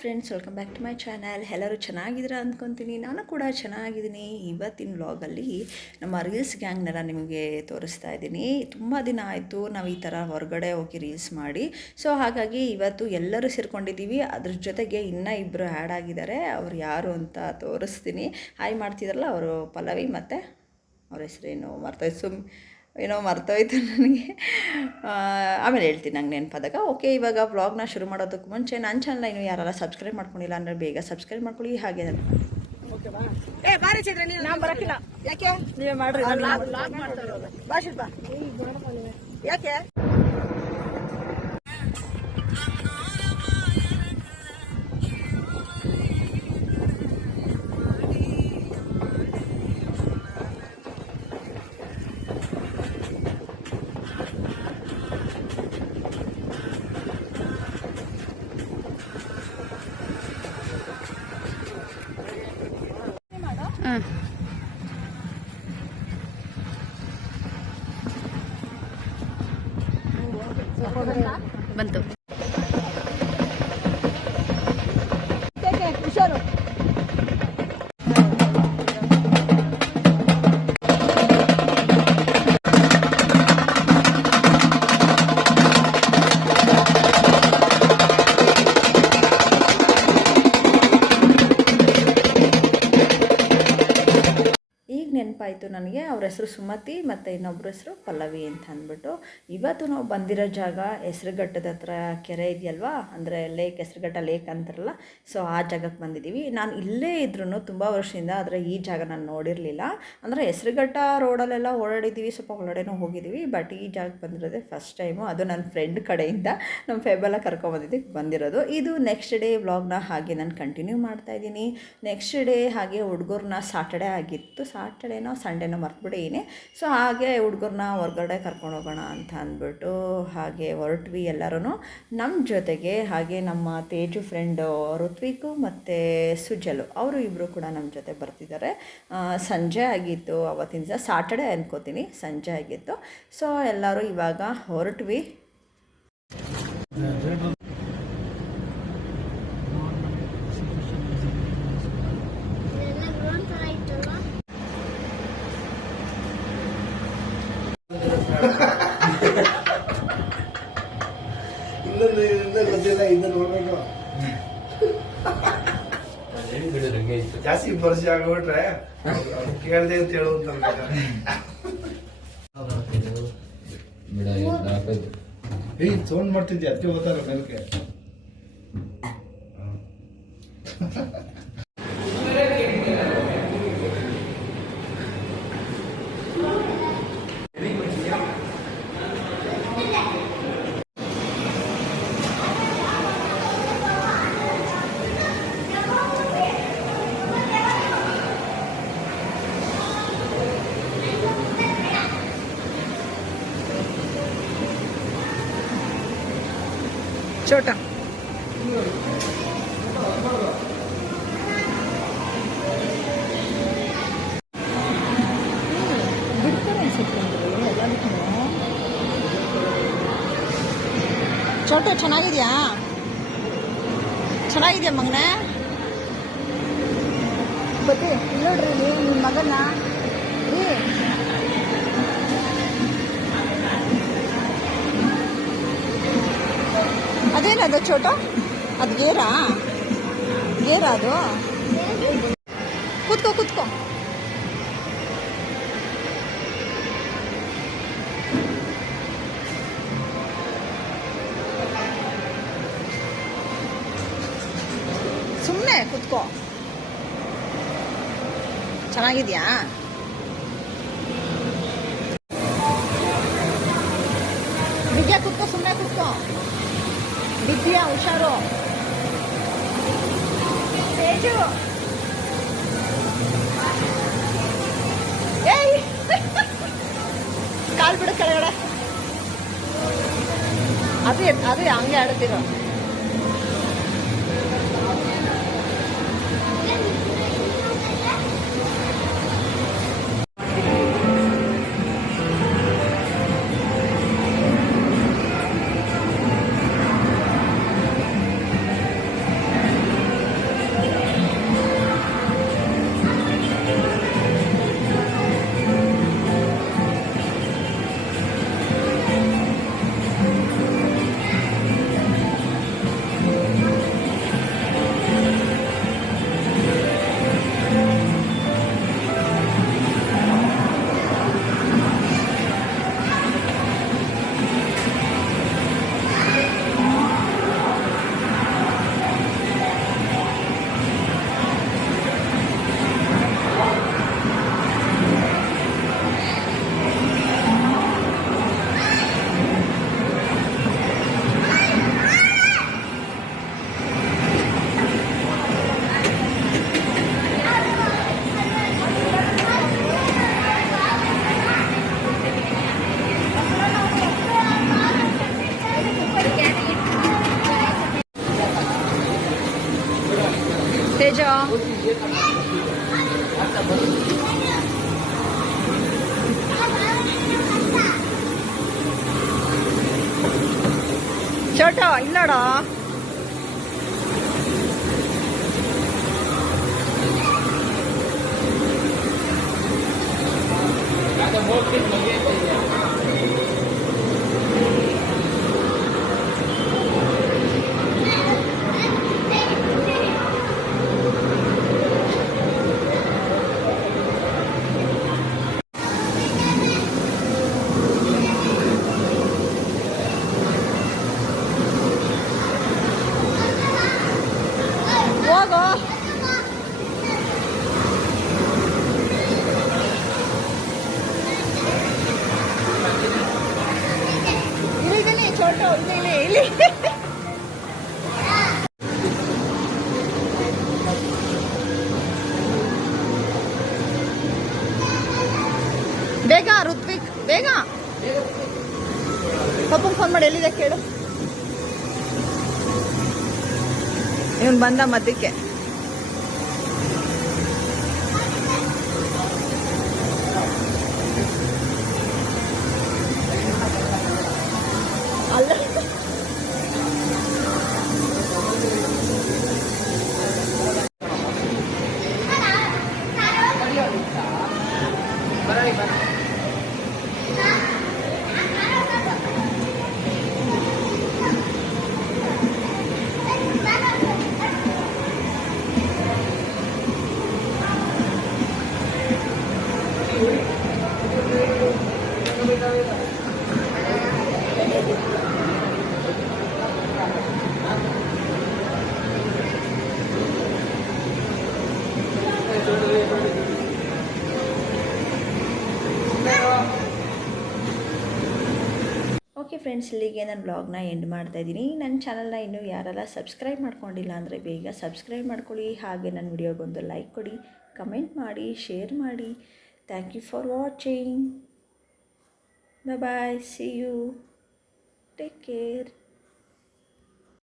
Friends, welcome back to my channel. ಎಲ್ಲರೂ ಚೆನ್ನಾಗಿದ್ದೀರಾ ಅಂದ್ಕೊತೀನಿ. ನಾನು ಕೂಡ ಚೆನ್ನಾಗಿದ್ದೀನಿ. ಇವತ್ತಿನ ವ್ಲಾಗಲ್ಲಿ ನಮ್ಮ ರೀಲ್ಸ್ ಗ್ಯಾಂಗ್ನೆಲ್ಲ ನಿಮಗೆ ತೋರಿಸ್ತಾ ಇದ್ದೀನಿ. ತುಂಬ ದಿನ ಆಯಿತು ನಾವು ಈ ಥರ ಹೊರಗಡೆ ಹೋಗಿ ರೀಲ್ಸ್ ಮಾಡಿ. ಸೊ ಹಾಗಾಗಿ ಇವತ್ತು ಎಲ್ಲರೂ ಸೇರ್ಕೊಂಡಿದ್ದೀವಿ. ಅದ್ರ ಜೊತೆಗೆ ಇನ್ನೂ ಇಬ್ಬರು ಆ್ಯಡ್ ಆಗಿದ್ದಾರೆ. ಅವ್ರು ಯಾರು ಅಂತ ತೋರಿಸ್ತೀನಿ. ಹಾಯ್ ಮಾಡ್ತಿದ್ರಲ್ಲ ಅವರು ಪಲ್ಲವಿ, ಮತ್ತು ಅವ್ರ ಹೆಸರೇನು ಮರ್ತೋಯ್ತು ನನಗೆ. ಆಮೇಲೆ ಹೇಳ್ತೀನಿ, ನಂಗೆ ನೆನಪಾದಾಗ. ಓಕೆ, ಇವಾಗ ವ್ಲಾಗ್ನ ಶುರು ಮಾಡೋದಕ್ಕೆ ಮುಂಚೆ ನನ್ನ ಚಾನಲ್ನ ಇನ್ನೂ ಯಾರೆಲ್ಲ ಸಬ್ಸ್ಕ್ರೈಬ್ ಮಾಡ್ಕೊಂಡಿಲ್ಲ ಅಂದರೆ ಬೇಗ ಸಬ್ಸ್ಕ್ರೈಬ್ ಮಾಡ್ಕೊಳ್ಳಿ. ಹಾಗೆ ಯಾಕೆ ಬಂತು. ನೆನಪಾಯಿತು ನನಗೆ. ಅವ್ರ ಹೆಸರು ಸುಮತಿ ಮತ್ತು ಇನ್ನೊಬ್ಬರ ಹೆಸರು ಪಲ್ಲವಿ ಅಂತ ಅಂದ್ಬಿಟ್ಟು. ಇವತ್ತು ನಾವು ಬಂದಿರೋ ಜಾಗ ಹೆಸರುಘಟ್ಟದ ಹತ್ರ ಕೆರೆ ಇದೆಯಲ್ವಾ, ಅಂದರೆ ಲೇಕ್, ಹೆಸರುಘಟ್ಟ ಲೇಕ್ ಅಂತಾರಲ್ಲ, ಸೊ ಆ ಜಾಗಕ್ಕೆ ಬಂದಿದ್ದೀವಿ. ನಾನು ಇಲ್ಲೇ ಇದ್ರೂ ತುಂಬ ವರ್ಷದಿಂದ, ಆದರೆ ಈ ಜಾಗ ನಾನು ನೋಡಿರಲಿಲ್ಲ. ಅಂದರೆ ಹೆಸರುಘಟ್ಟ ರೋಡಲ್ಲೆಲ್ಲ ಓಡಾಡಿದ್ದೀವಿ, ಸ್ವಲ್ಪ ಒಳಗಡೆನೂ ಹೋಗಿದ್ದೀವಿ, ಬಟ್ ಈ ಜಾಗಕ್ಕೆ ಬಂದಿರೋದೇ ಫಸ್ಟ್ ಟೈಮು. ಅದು ನನ್ನ ಫ್ರೆಂಡ್ ಕಡೆಯಿಂದ ನಮ್ಮ ಫೆಬೆಲ್ಲ ಬಂದಿರೋದು. ಇದು ನೆಕ್ಸ್ಟ್ ಡೇ ವ್ಲಾಗ್ನ ಹಾಗೆ ನಾನು ಕಂಟಿನ್ಯೂ ಮಾಡ್ತಾಯಿದ್ದೀನಿ. ನೆಕ್ಸ್ಟ್ ಡೇ ಹಾಗೆ ಹುಡುಗರನ್ನ ಸಾಟರ್ಡೆ ಆಗಿತ್ತು, ಸಾಟರ್ಡೇನೋ ಸಂಡೇನೋ ಮರ್ತುಬಿಟ್ಟಿದ್ದೀನಿ. ಸೊ ಹಾಗೆ ಹುಡುಗರನ್ನ ಹೊರಗಡೆ ಕರ್ಕೊಂಡು ಹೋಗೋಣ ಅಂತ ಅಂದ್ಬಿಟ್ಟು ಹಾಗೆ ಹೊರಟ್ವಿ ಎಲ್ಲರೂ ನಮ್ಮ ಜೊತೆಗೆ. ಹಾಗೆ ನಮ್ಮ ತೇಜು ಫ್ರೆಂಡು ಋತ್ವಿಕು ಮತ್ತು ಸುಜಲು, ಅವರು ಇಬ್ಬರು ಕೂಡ ನಮ್ಮ ಜೊತೆ ಬರ್ತಿದ್ದಾರೆ. ಸಂಜೆ ಆಗಿತ್ತು ಅವತ್ತಿನ ದಿವಸ, ಸಾಟರ್ಡೆ ಅನ್ಕೋತೀನಿ, ಸಂಜೆ ಆಗಿತ್ತು. ಸೊ ಎಲ್ಲರೂ ಇವಾಗ ಹೊರಟ್ವಿ. ಗೊತ್ತಿಲ್ಲ, ಇನ್ನು ನೋಡ್ಬೇಕು. ಜಾಸ್ತಿ ಪರಿಚಯ ಆಗ್ಬಿಟ್ರೆ ಕೇಳ್ದೆ ಅಂತ ಹೇಳುವಂತ ಸೌಂಡ್ ಮಾಡ್ತಿದ್ದೆ, ಅದಕ್ಕೆ ಗೊತ್ತಾರ ಮೇಲಕ್ಕೆ. ಚೋಟ ಚೋಟ ಚೆನ್ನಾಗಿದ್ಯಾ? ಚೆನ್ನಾಗಿದ್ಯಾ ಮಗನೇ? ಗೊತ್ತೇ ನೋಡ್ರಿ ನಿಮ್ಮ ಮಗನ ರೀ. ಅದೇನದು ಚೋಟ? ಅದು ಗೇರಾ ಅದು? ಕೂತ್ಕೋ. ಸುಮ್ಮನೆ ಕೂತ್ಕೋ. ಚೆನ್ನಾಗಿದ್ಯಾ? ವಿದ್ಯಾ ಕೂತ್ಕೋ, ಸುಮ್ಮನೆ ಕೂತ್ಕೋ. ವಿದ್ಯಾ ಹುಷಾರು. ತೇಜು ಏಯ್ ಕಾಲ್ ಬಿಡು ಕೆಳಗಡೆ. ಅದು ಹಂಗೆ ಆಡುತ್ತಿರೋ. ಚೋಟ ಇಲ್ಲೋಡ ಹೋಗೋ ಇಲ್ಲಿ ಚೋಟ ಇಲ್ಲಿ ಬೇಗ ಋತ್ವಿಕ್ ಬೇಗ ಪಪ್ಪಂಗೆ ಫೋನ್ ಮಾಡಿ ಎಲ್ಲಿದೆ ಕೇಳು ಇವನು ಬಂದ ಮಧ್ಯಕ್ಕೆ ಅಲ್ಲ ಓಕೆ ಫ್ರೆಂಡ್ಸ್, ಇಲ್ಲಿಗೆ ನಾನು ಬ್ಲಾಗ್ನ ಎಂಡ್ ಮಾಡ್ತಾಯಿದ್ದೀನಿ. ನನ್ನ ಚಾನಲ್ನ ಇನ್ನೂ ಯಾರೆಲ್ಲ ಸಬ್ಸ್ಕ್ರೈಬ್ ಮಾಡ್ಕೊಂಡಿಲ್ಲ ಅಂದರೆ ಬೇಗ ಸಬ್ಸ್ಕ್ರೈಬ್ ಮಾಡ್ಕೊಳ್ಳಿ. ಹಾಗೆ ನನ್ನ ವಿಡಿಯೋಗೊಂದು ಲೈಕ್ ಕೊಡಿ, ಕಮೆಂಟ್ ಮಾಡಿ, ಶೇರ್ ಮಾಡಿ. Thank you for watching. Bye bye, see you, take care.